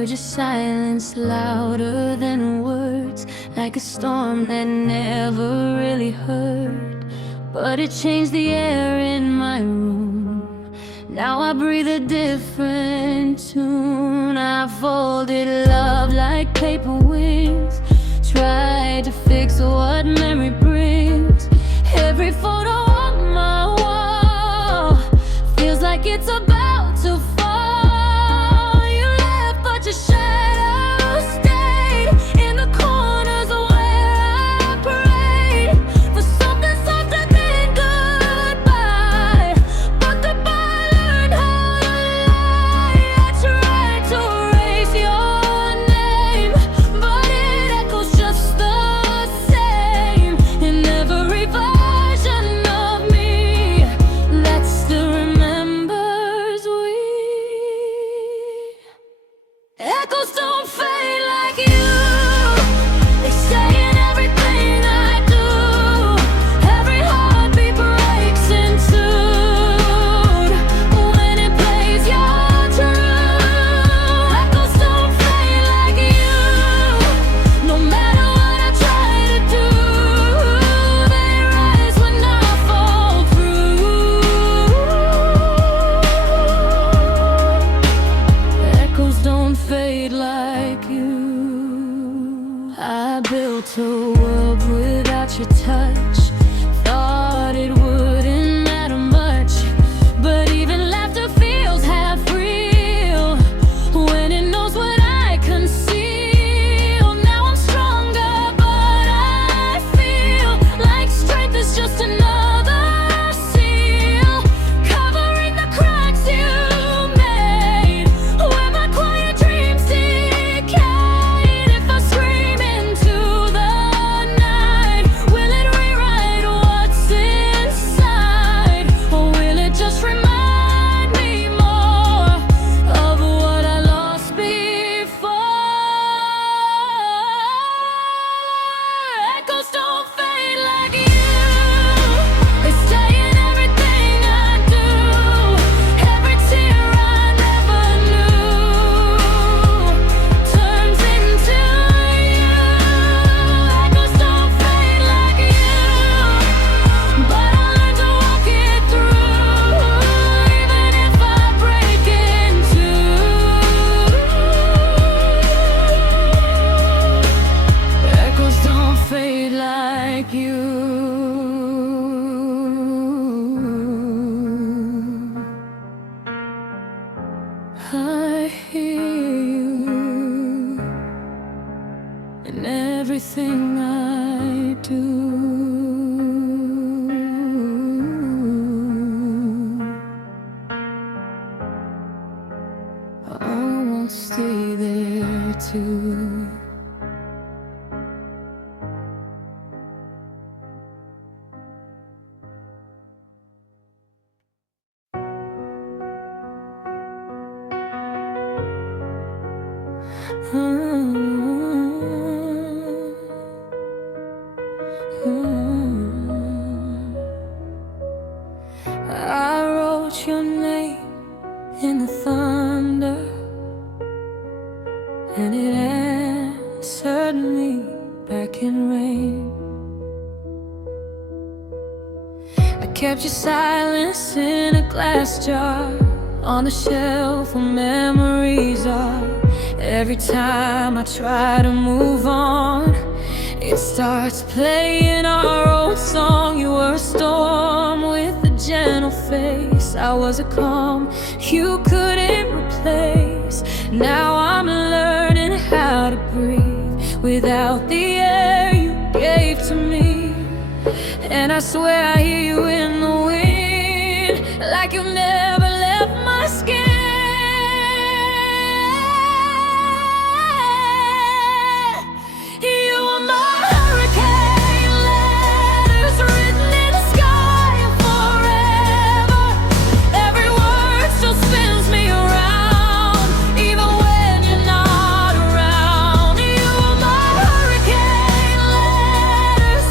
heard your silence louder than words, like a storm that never really hurt. But it changed the air in my room. Now I breathe a different tune. I folded love like paper wings, tried to fix what memory brings. Every photo on my wall feels like it's about to fall. You left, but your shadow stayed in the corners of where I prayed for something softer than goodbye. But goodbye learned how to lie. I tried to erase your name, but it echoes just the same in every version of me that still remembers we. Echoes don't fade like you. They stay in everything I do. Every heartbeat breaks in two when it plays your truth. Echoes don't fade like you. No matter what I try to do, they rise when I fall through. Echoes don't fade like you. I built a world without your touch, thought it wouldn't matter much. But even laughter feels half real when it knows what I conceal. Now I'm stronger, but I feel like strength is just another seal, covering the cracks you made where my quiet dreams decayed. If I scream into the night, will it rewrite what's inside, or will it just remind me more of what I lost before? Echoes don't fade like you. They stay in everything I do. Every tear I never knew turns into you. Echoes don't fade like you, but I learned to walk it through, even if I break in two. Echoes don't fade like you. I hear you in everything I do. I won't stay there too. I wrote your name in the thunder, and it answered me back in rain. I kept your silence in a glass jar on the shelf where memories are. Every time I try to move on, it starts playing our old song. You were a storm with a gentle face. I was a calm you couldn't replace. Now I'm learning how to breathe without the air you gave to me. And I swear I hear you in the wind, like you've never left my skin. You are my hurricane letters written in the sky forever. Every word still spins me around, even when you're not around. You are my hurricane letters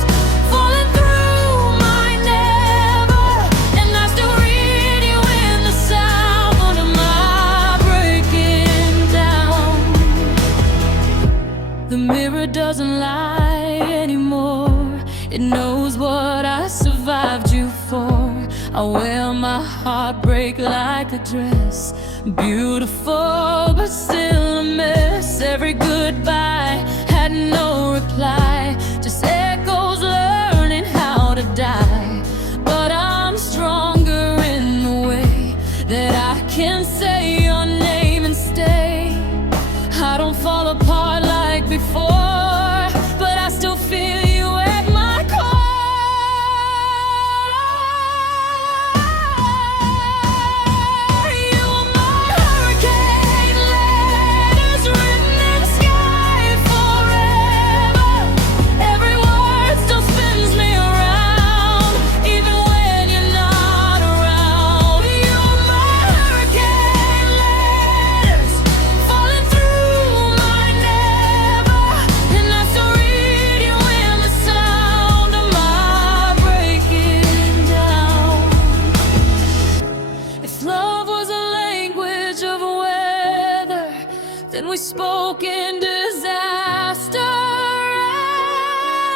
falling through my never, and I still read you in mirror doesn't lie anymore. It knows what I survived you for. I wear my heartbreak like a dress, beautiful but still a mess. Every goodbye had no reply, just echoes learning how to die. But I'm stronger in the way that I can say your name and stay. I don't fall apart like before, but I still feel you at my core. You are my hurricane letters written in the sky forever. Every word still spins me around, even when you're not around. You are my hurricane letters falling through my never, and I still read you in the sound of my breaking down. If love was a language of weather, then we spoke in disaster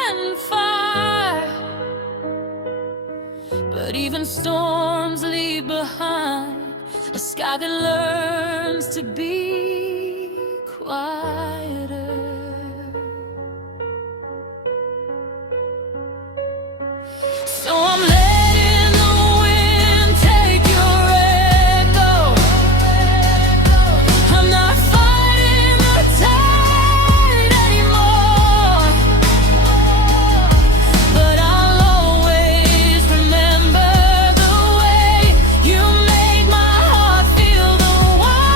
and fire. But even storms leave behind a sky that learns to be quieter. So I'm letting the wind take your echo. I'm not fighting the tide anymore, but I'll always remember the way you made my heart feel the war.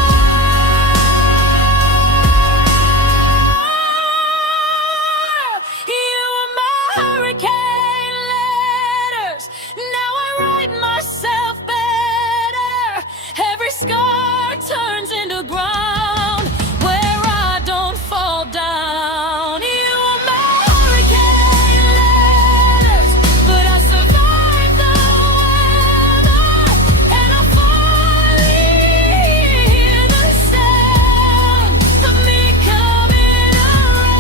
You are my hurricane letters. Now I write myself better. Every scar turns into ground where I don't fall down. You are my hurricane letters, but I survived the weather, and I finally hear the sound of me coming around.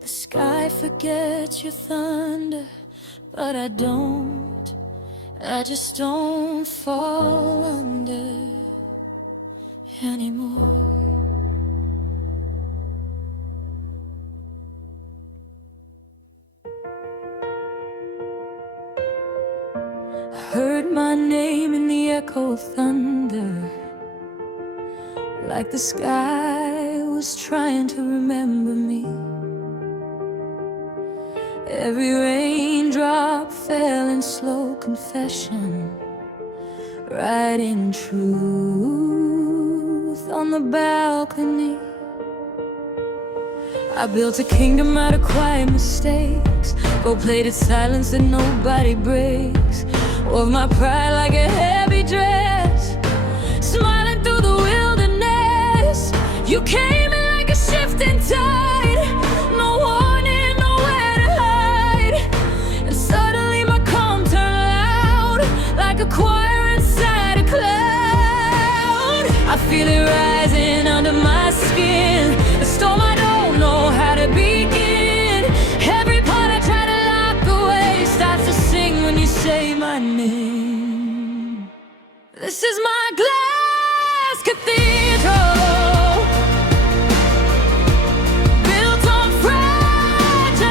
The sky forgets your thunder, but I don't. I just don't fall under anymore. I heard my name in the echo of thunder, like the sky was trying to remember me. Every raindrop fell in slow confession, writing truth on the balcony. I built a kingdom out of quiet mistakes, gold-plated silence that nobody breaks. Wove my pride like a heavy dress, smiling through the wilderness. You came in like a shifting tide, no warning, nowhere to hide. And suddenly my calm turned loud, like a choir inside a cloud. I feel it rising under my skin, a storm I don't know how to begin. Every part I try to lock away starts to sing when you say my name. This is my glass cathedral, built on fragility.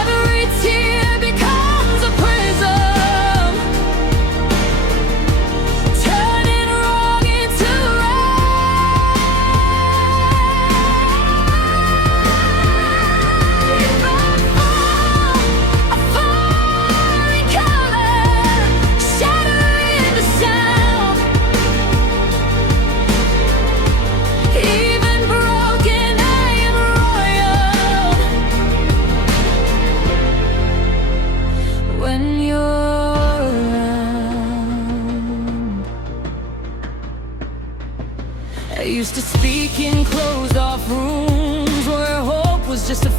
Every tear becomes a prism, turning wrong into right. If I fall, I fall in color, shattering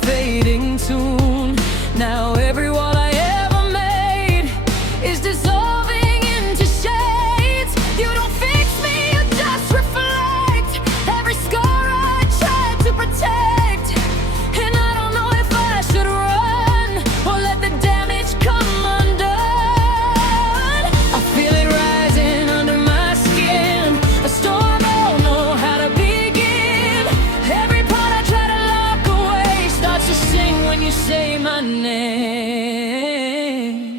fading tune. Now every wall I ever made is dissolving into shades. You don't fix me, you just reflect every scar I tried to protect. And I don't know if I should run or let the damage come undone. I feel it rising under my skin, a storm I don't know how to begin. Every part I try to lock away starts to sing when you say my name.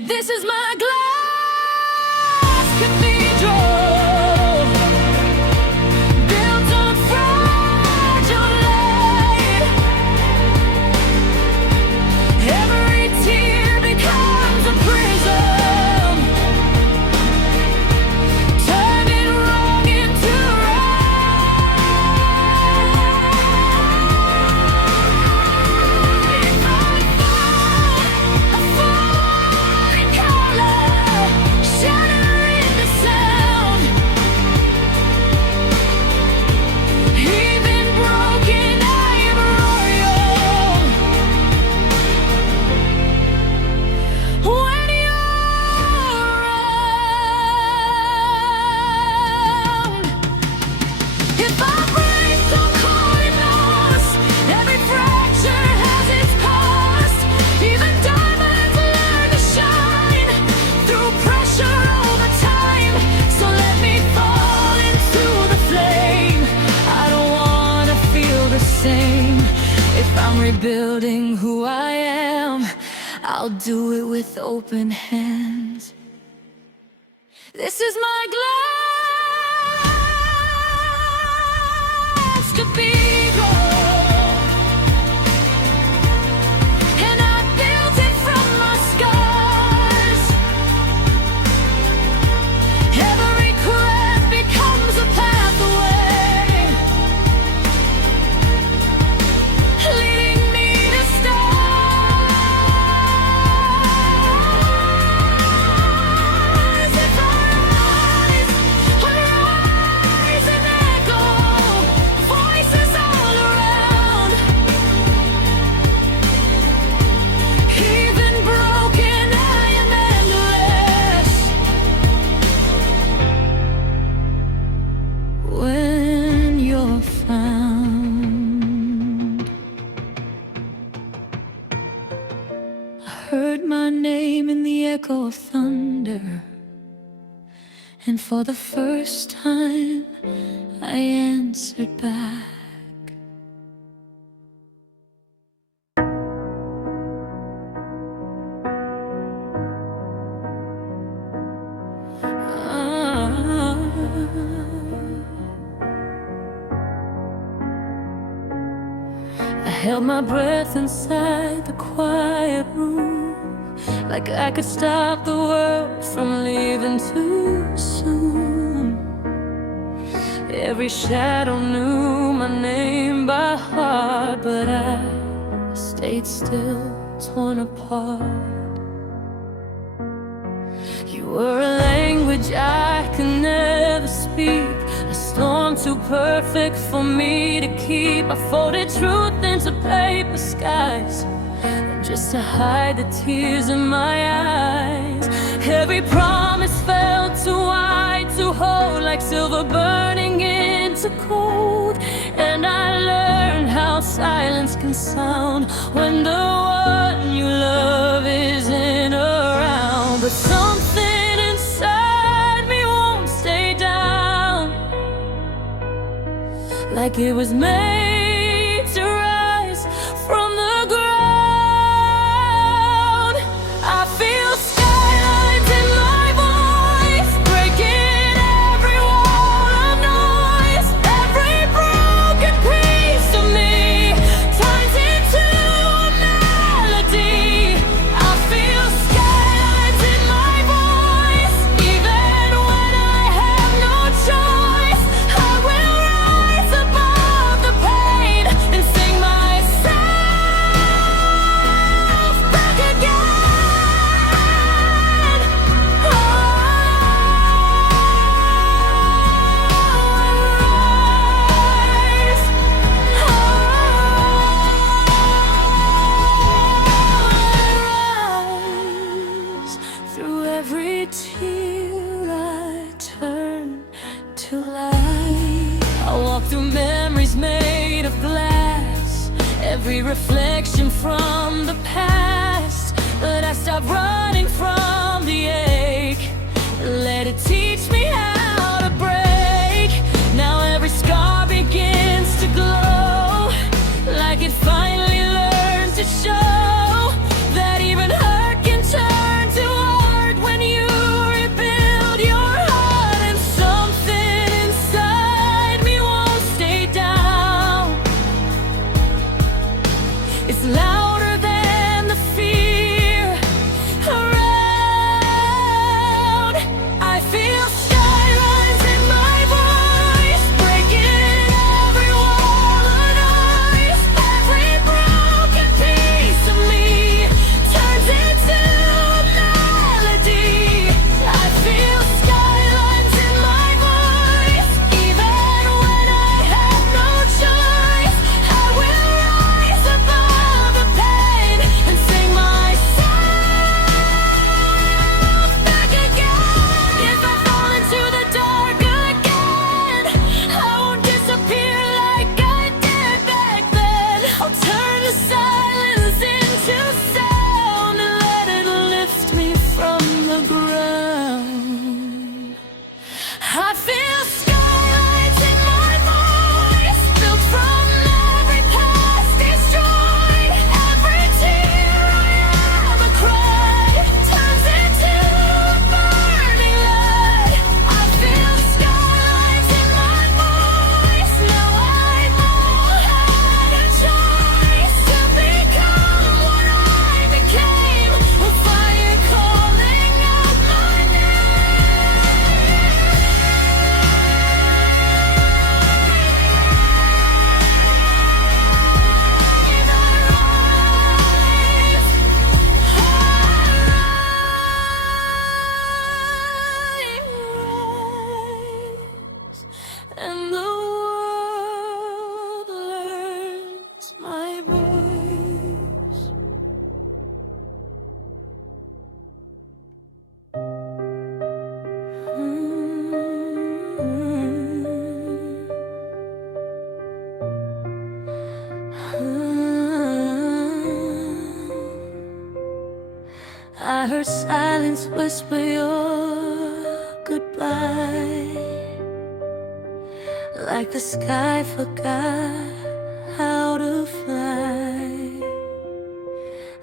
This is my glass cathedral, built on fragile light. Every tear becomes a prism, turning wrong into rebuilding who I am. I'll do it with open hands. This is my glass cathedral, and I built it from my scars. Every crack becomes a pathway, leading me to stars. If I rise, and echo, voices all around. Even broken, I am endless. When you're found, I heard my name in the echo of thunder, and for the first time I answered back. I held my breath inside the quiet room, like I could stop the world from leaving too soon. Every shadow knew my name by heart, but I stayed still, torn apart. You were a language I could never speak, a storm too perfect for me to keep. I folded truth into paper skies just to hide the tears in my eyes. Every promise felt too wide to hold, like silver burning into cold. And I learned how silence can sound when the one you love isn't around. But something inside me won't stay down, like it was made to rise from the ground. I feel skylines in my voice, breaking every wall of noise. Every broken piece of me turns into a melody. I feel skylines in my voice, even when I have no choice. I will rise above the pain. sweet reflection from the past. But I stopped running from the ache, let it teach me how to break. Now every scar begins to glow, like it finally learned to show that even hurt can turn to art when you rebuild your heart. And something inside me won't stay down. It's louder than the fear around. I feel skylines in my voice, breaking every wall and ice. Every broken piece of me turns into a melody. I feel skylines in my voice, even when I have no choice. I will rise above the pain and sing myself back again. If I fall into the dark again, I won't disappear like I did back then. I'll turn the silence into sound and let it lift me from the ground. I feel skylines in my voice, built from every past destroyed. Every tear I ever cried turns into a burning light. I feel skylines in my voice. Now I know I had a choice to become what I became. A fire calling out my and the world learns my voice. I heard silence whisper your goodbye, like the sky forgot how to fly.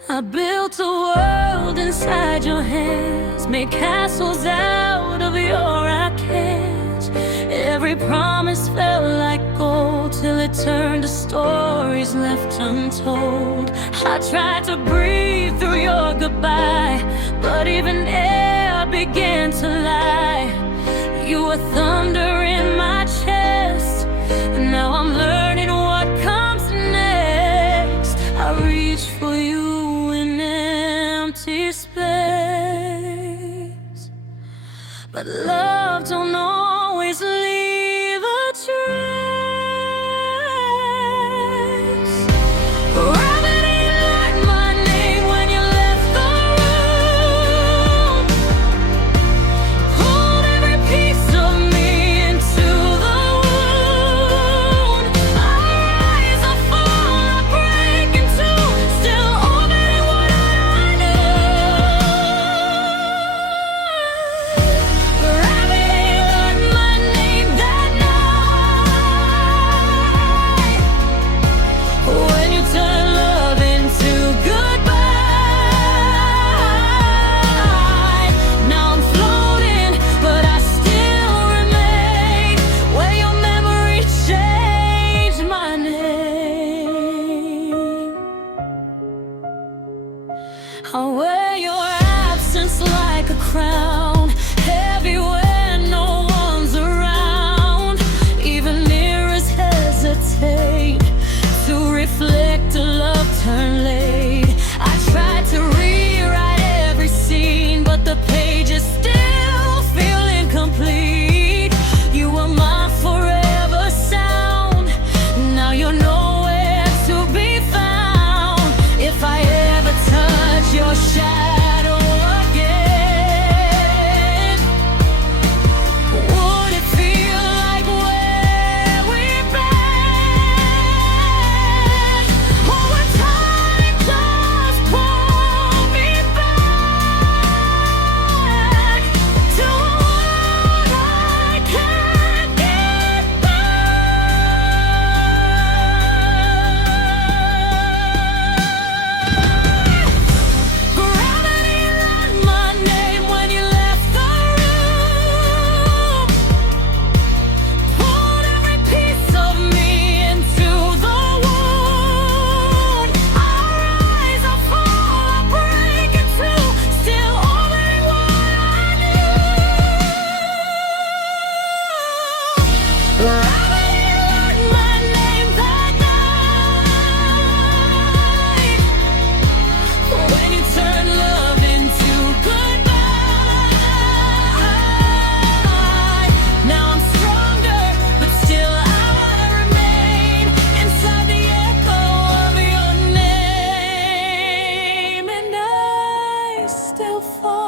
I built a world inside your hands, made castles out of your wreckage. Every promise felt like gold till it turned to stories left untold. I tried to breathe through your goodbye, but even air began to lie. You were thunder in my chest, and now I'm learning what comes next. I reach for you in empty space, but love don't always leave a trace. Gravity learned my name when you left the room, pulled every piece of me into the wound. I rise, I fall, I break in two, still orbiting what I knew. Gravity learned my name that night, when you turn love into goodbye. Now I'm floating, but I still remain where your memory changed my name. I wear your absence like a crown, heavy when no one's around. Even mirrors hesitate to reflect a love turned late. I tried to rewrite every scene, but the pages still feel incomplete. You were my forever sound, now you're nowhere to be found. If I ever touch your shadow again, would it feel like where we've been? Or would before.